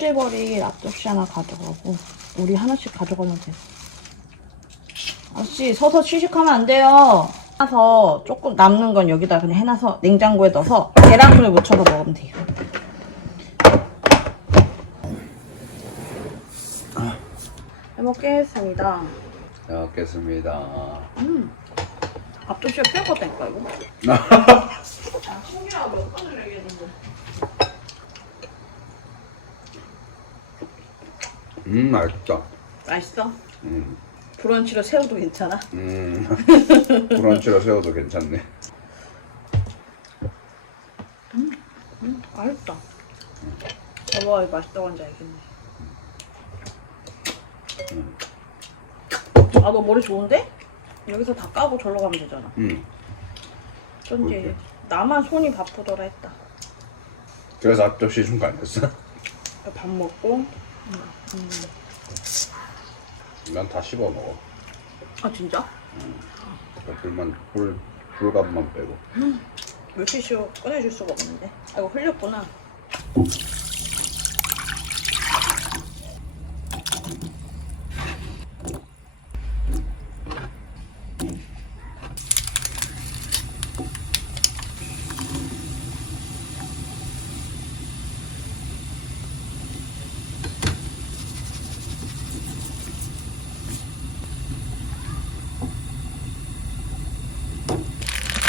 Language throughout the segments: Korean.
찌개버리 랍조씨 하나 가져가고 우리 하나씩 가져가면 돼. 아저씨 서서 취식하면 안 돼요. 해놔서 조금 남는 건 여기다 그냥 해놔서 냉장고에 넣어서 계란후라이 묻혀서 먹으면 돼요. 잘 먹겠습니다. 잘 먹겠습니다. 앞접시가 필요하다니까 이거. 아, 신기하고 몇 번을 얘기했는데. 맛있다. 맛있어? 브런치로 새우도 괜찮아? 브런치로 새우도 괜찮네. 맛있다. 저거 맛있다고 한지 알겠네. 아, 너 머리 좋은데? 여기서 다 까고 절로 가면 되잖아. 어쩐지 나만 손이 바쁘더라 했다. 그래서 앞접시 준 거 아니었어? 밥 먹고. 난 다 씹어 먹어. 아, 진짜? 불감만 빼고. 물티슈 꺼내줄 수가 없는데. 아, 이거 흘렸구나.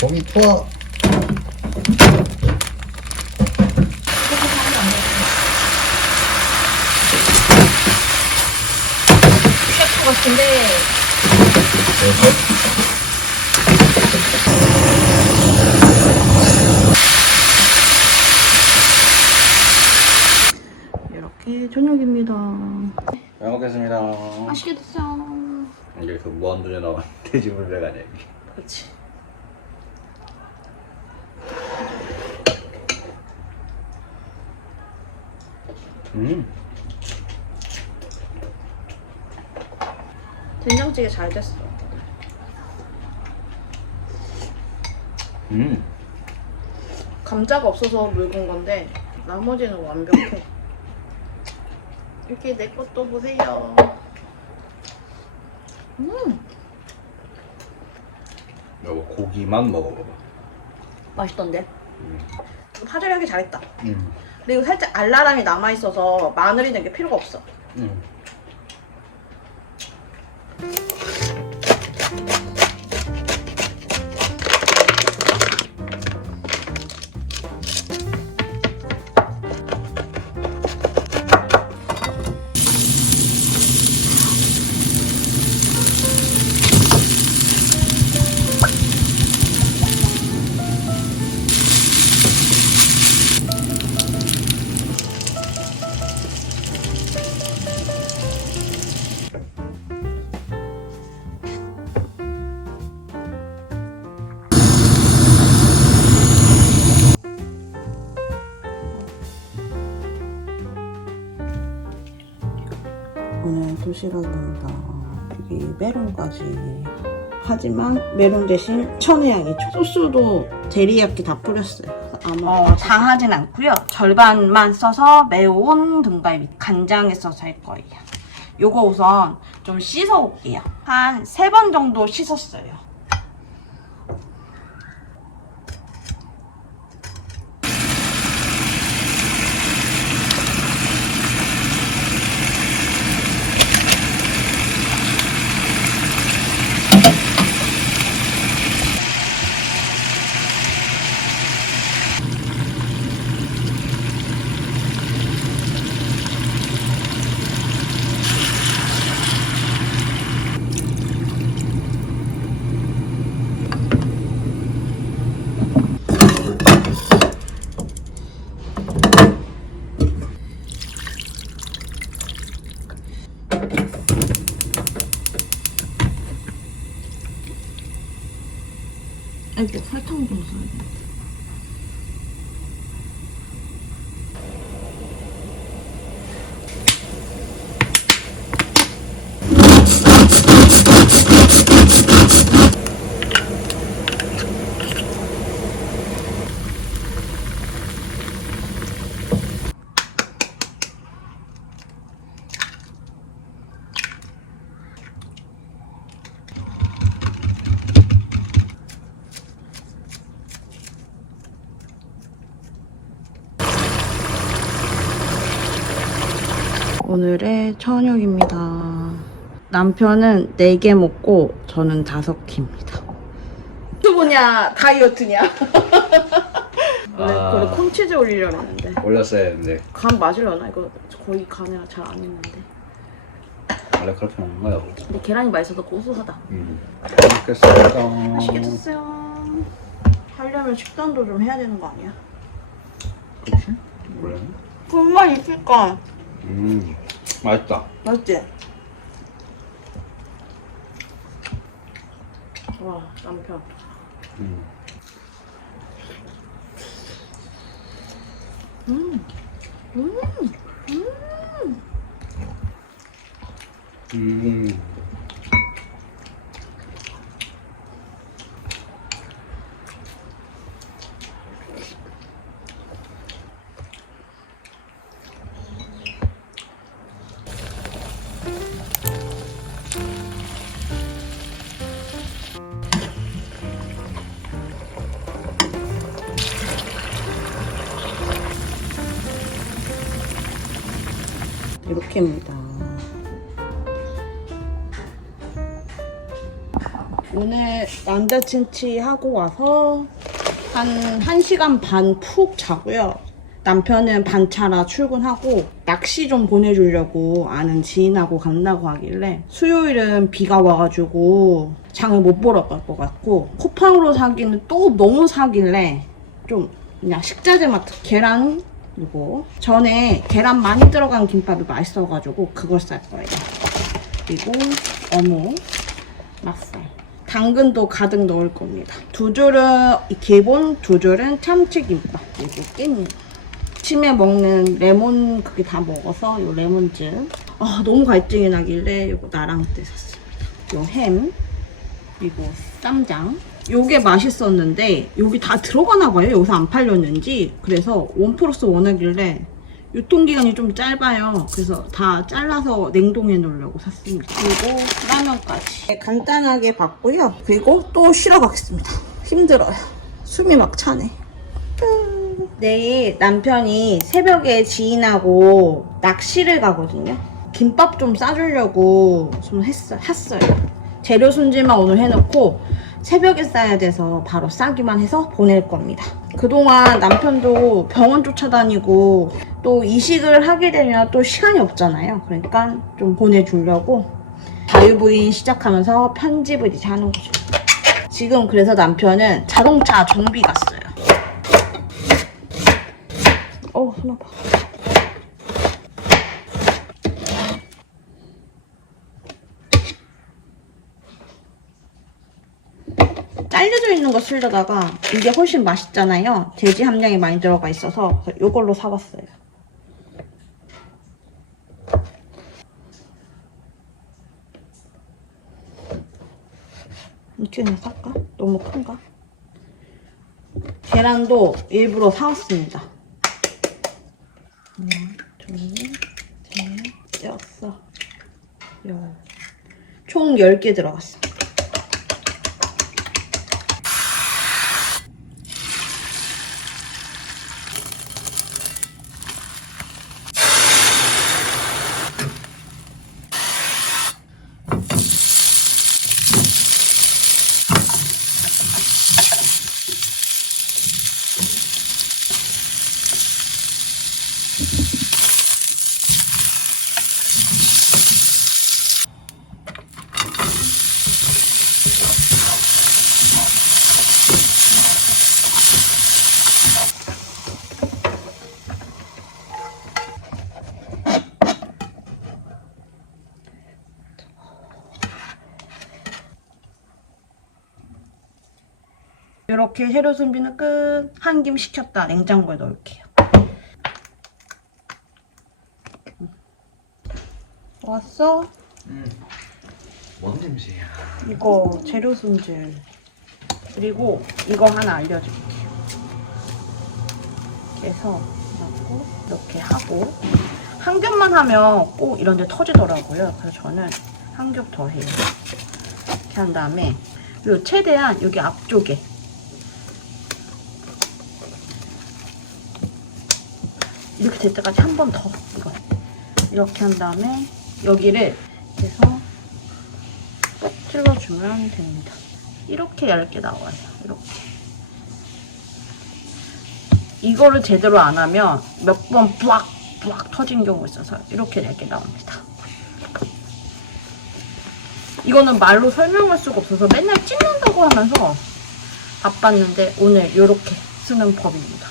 고기 투어. 셰프 같은데. 이렇게 저녁입니다. 잘 먹겠습니다. 맛있게 드세요. 여기서 무한도전 나온 돼지물회가 아니야 이게. 그렇지. 된장찌개 잘 됐어. 감자가 없어서 묽은 건데 나머지는 완벽해. 이렇게 내 것도 보세요. 여보 고기만 먹어봐봐. 맛있던데? 파절이하기 잘했다. 그리고 살짝 알라람이 남아있어서 마늘이 된 게 필요가 없어. 오늘 도시락입니다. 여기 메론까지. 하지만 메론 대신 천혜향이죠. 소스도 데리야끼 다 뿌렸어요. 아마 다 하진 않고요. 절반만 써서 매운 등갈비 간장에 써서 할 거예요. 요거 우선 좀 씻어 올게요. 한 3번 정도 씻었어요. 아이고, 설탕 좀 써야 돼. 오늘의 저녁입니다. 남편은 4개 먹고 저는 5개입니다. 뭐냐 다이어트냐? 원래 콘치즈 올리려고 했는데 올렸어야 했는데 간 맞으려나? 이거 거의 간이라 잘 안 했는데. 원래 그렇게 먹는 거야. 근데 계란이 맛있어서 고소하다. 맛있겠습니다. 맛있게 드세요. 하려면 식단도 좀 해야 되는 거 아니야? 그렇지? 몰랐네. 불만 있을까? 맛있다. 맛있지? 와 남편 음. 이렇게입니다. 오늘 남자친치 하고 와서 한 1시간 반 푹 자고요. 남편은 반차라 출근하고 낚시 좀 보내주려고 아는 지인하고 간다고 하길래 수요일은 비가 와가지고 장을 못 보러 갈 것 같고 쿠팡으로 사기는 또 너무 사길래 좀 그냥 식자재 마트 계란 이거 전에 계란 많이 들어간 김밥이 맛있어가지고 그걸 쌀 거예요. 그리고 어묵, 맛살, 당근도 가득 넣을 겁니다. 기본 2줄은 참치김밥 그리고 깻잎. 아침에 먹는 레몬 그게 다 먹어서 요 레몬즙. 너무 갈증이 나길래 요거 나랑 때 샀습니다. 요 햄 그리고 쌈장. 요게 맛있었는데 여기 다 들어가나 봐요. 여기서 안 팔렸는지. 그래서 1+1 하길래 유통기간이 좀 짧아요. 그래서 다 잘라서 냉동해 놓으려고 샀습니다. 그리고 라면까지 간단하게 봤고요. 그리고 또 쉬러 가겠습니다. 힘들어요. 숨이 막 차네. 내일 남편이 새벽에 지인하고 낚시를 가거든요. 김밥 좀 싸주려고 좀 샀어요. 재료 손질만 오늘 해놓고 새벽에 싸야 돼서 바로 싸기만 해서 보낼 겁니다. 그동안 남편도 병원 쫓아다니고 또 이식을 하게 되면 또 시간이 없잖아요. 그러니까 좀 보내주려고 자유부인 시작하면서 편집을 이제 하는 거죠. 지금 그래서 남편은 자동차 정비 갔어요. 손 아파. 잘려져 있는 거 쓰려다가 이게 훨씬 맛있잖아요. 돼지 함량이 많이 들어가 있어서 이걸로 사봤어요. 이렇게 그냥 살까? 너무 큰가? 계란도 일부러 사왔습니다. 둘, 셋, 6, 10. 총 10개 들어갔어. 이렇게 재료 준비는 끝. 한 김 식혔다 냉장고에 넣을게요. 왔어? 뭔 냄새야? 이거 재료 손질. 그리고 이거 하나 알려줄게요. 그래서 넣고 이렇게 하고 한 겹만 하면 꼭 이런 데 터지더라고요. 그래서 저는 한 겹 더 해요. 이렇게 한 다음에 그리고 최대한 여기 앞쪽에 이렇게 될 때까지 한 번 더 이거 이렇게 한 다음에 여기를 해서 꾹 찔러주면 됩니다. 이렇게 얇게 나와요. 이렇게. 이거를 제대로 안 하면 몇 번 뿌악 터진 경우 있어서 이렇게 얇게 나옵니다. 이거는 말로 설명할 수가 없어서 맨날 찢는다고 하면서 바빴는데 오늘 이렇게 쓰는 법입니다.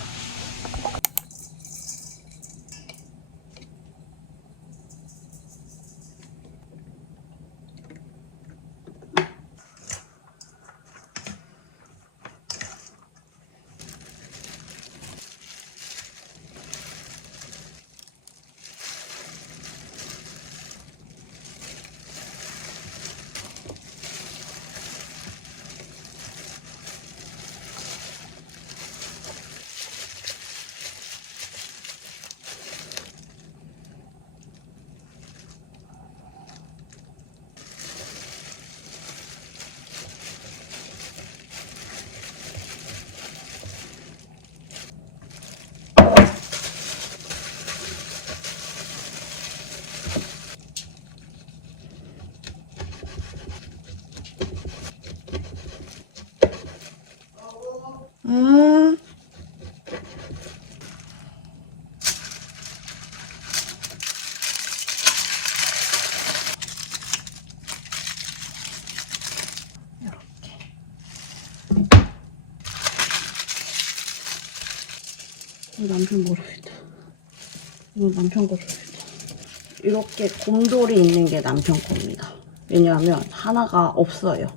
남편 모르겠다. 이건 남편 거줘야겠다. 이렇게 곰돌이 있는 게 남편 겁니다. 왜냐하면 하나가 없어요.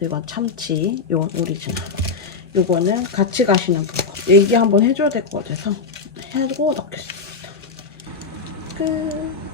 이건 참치, 이건 오리지널. 이거는 같이 가시는 분 거. 얘기 한번 해줘야 될 것 같아서 해고 넣겠습니다. 끝.